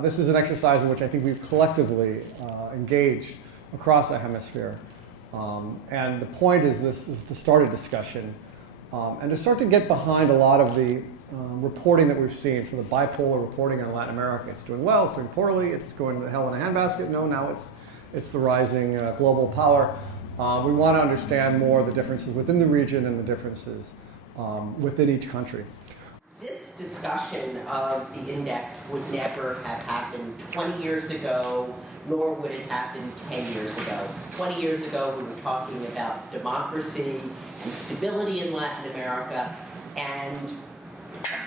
This is an exercise in which I think we've collectively engaged across the hemisphere. And the point is this is to start a discussion and to start to get behind a lot of the reporting that we've seen, sort of bipolar reporting on Latin America. It's doing well, it's doing poorly, it's going to hell in a handbasket. No, now it's the rising global power. We want to understand more the differences within the region and the differences within each country. This discussion of the index would never have happened 20 years ago, nor would it happen 10 years ago. 20 years ago, we were talking about democracy and stability in Latin America, and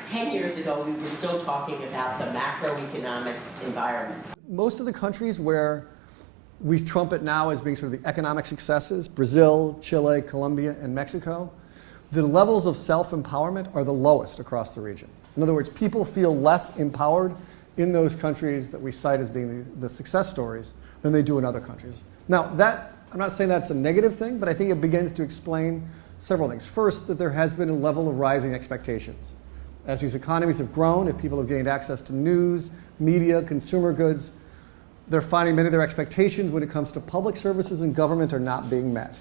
10 years ago, we were still talking about the macroeconomic environment. Most of the countries where we trumpet now as being sort of the economic successes, Brazil, Chile, Colombia, and Mexico, the levels of self-empowerment are the lowest across the region. In other words, people feel less empowered in those countries that we cite as being the success stories than they do in other countries. Now, I'm not saying that's a negative thing, but I think it begins to explain several things. First, that there has been a level of rising expectations. As these economies have grown, if people have gained access to news, media, consumer goods, they're finding many of their expectations when it comes to public services and government are not being met.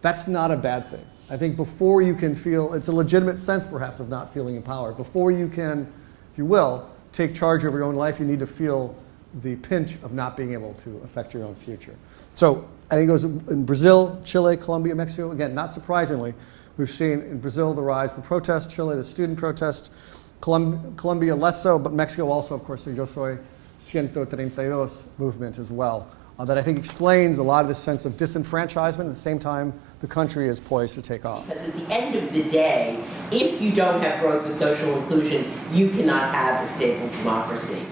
That's not a bad thing. I think before you can feel, it's a legitimate sense perhaps of not feeling empowered. Before you can, if you will, take charge of your own life, you need to feel the pinch of not being able to affect your own future. So I think it goes in Brazil, Chile, Colombia, Mexico. Again, not surprisingly, we've seen in Brazil the rise of the protest, Chile the student protest, Colombia less so, but Mexico also, of course, the Yo Soy 132 movement as well. That I think explains a lot of the sense of disenfranchisement. At the same time, the country is poised to take off. Because at the end of the day, if you don't have growth with social inclusion, you cannot have a stable democracy.